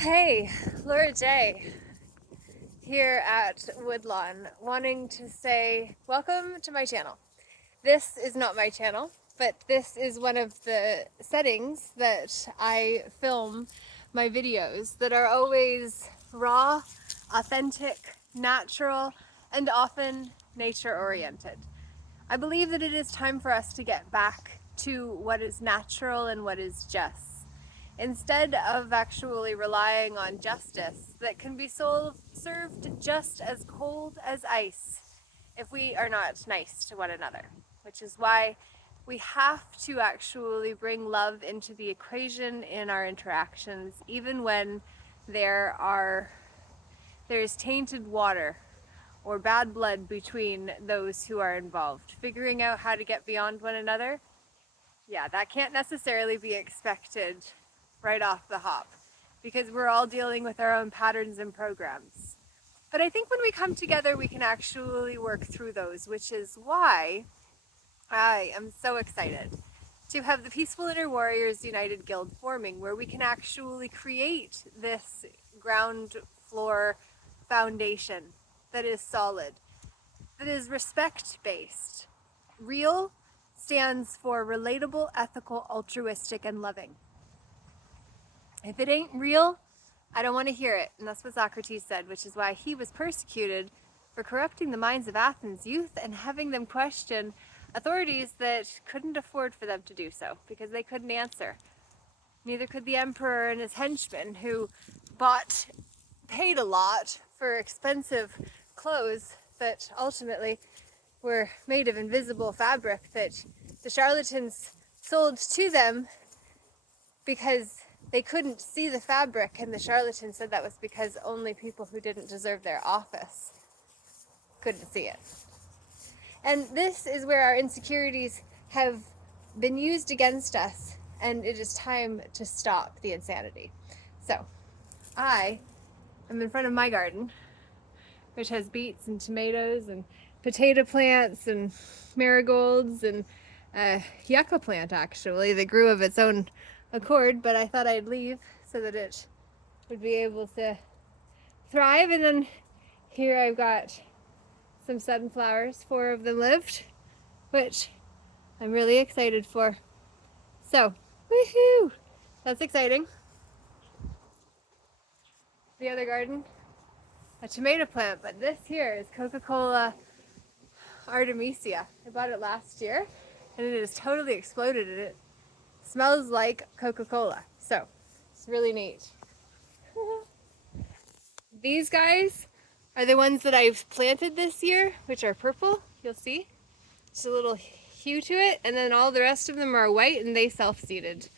Hey, Laura J. here at Woodlawn, wanting to say welcome to my channel. This is not my channel, but this is one of the settings that I film my videos that are always raw, authentic, natural, and often nature-oriented. I believe that it is time for us to get back to what is natural and what is just, instead of actually relying on justice that can be served just as cold as ice if we are not nice to one another, which is why we have to actually bring love into the equation in our interactions, even when there's tainted water or bad blood between those who are involved. Figuring out how to get beyond one another, yeah, that can't necessarily be expected right off the hop because we're all dealing with our own patterns and programs. But I think when we come together, we can actually work through those, which is why I am so excited to have the Peaceful Inner Warriors United Guild forming, where we can actually create this ground floor foundation that is solid, that is respect-based. Real stands for relatable, ethical, altruistic, and loving. If it ain't real, I don't want to hear it. And that's what Socrates said, which is why he was persecuted for corrupting the minds of Athens' youth and having them question authorities that couldn't afford for them to do so because they couldn't answer. Neither could the emperor and his henchmen, who paid a lot for expensive clothes that ultimately were made of invisible fabric that the charlatans sold to them because they couldn't see the fabric, and the charlatan said that was because only people who didn't deserve their office couldn't see it. And this is where our insecurities have been used against us, and it is time to stop the insanity. So, I am in front of my garden, which has beets and tomatoes and potato plants and marigolds and a yucca plant, actually, that grew of its own accord, but I thought I'd leave so that it would be able to thrive. And then here I've got some sunflowers, 4 of them lived, which I'm really excited for. So, woohoo! That's exciting. The other garden, a tomato plant, but this here is Coca-Cola Artemisia. I bought it last year and it has totally exploded and it smells like Coca-Cola. So it's really neat. These guys are the ones that I've planted this year, which are purple. You'll see. Just a little hue to it, and then all the rest of them are white and they self-seeded.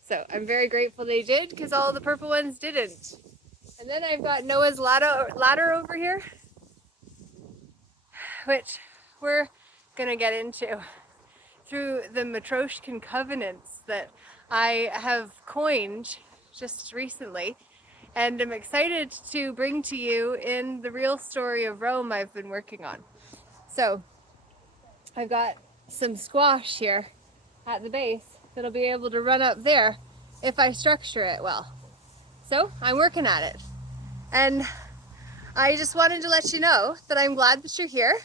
So I'm very grateful they did because all the purple ones didn't. And then I've got Noah's ladder over here, which we're gonna get into through the Matroshkin covenants that I have coined just recently, and I'm excited to bring to you in the real story of Rome I've been working on. So I've got some squash here at the base that'll be able to run up there if I structure it well. So I'm working at it. And I just wanted to let you know that I'm glad that you're here.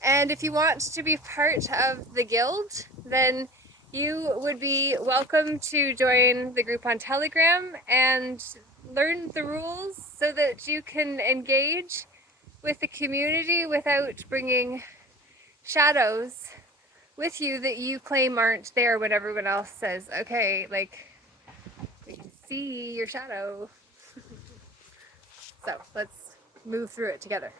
And if you want to be part of the guild, then you would be welcome to join the group on Telegram and learn the rules so that you can engage with the community without bringing shadows with you that you claim aren't there when everyone else says, okay, like, we can see your shadow. So let's move through it together.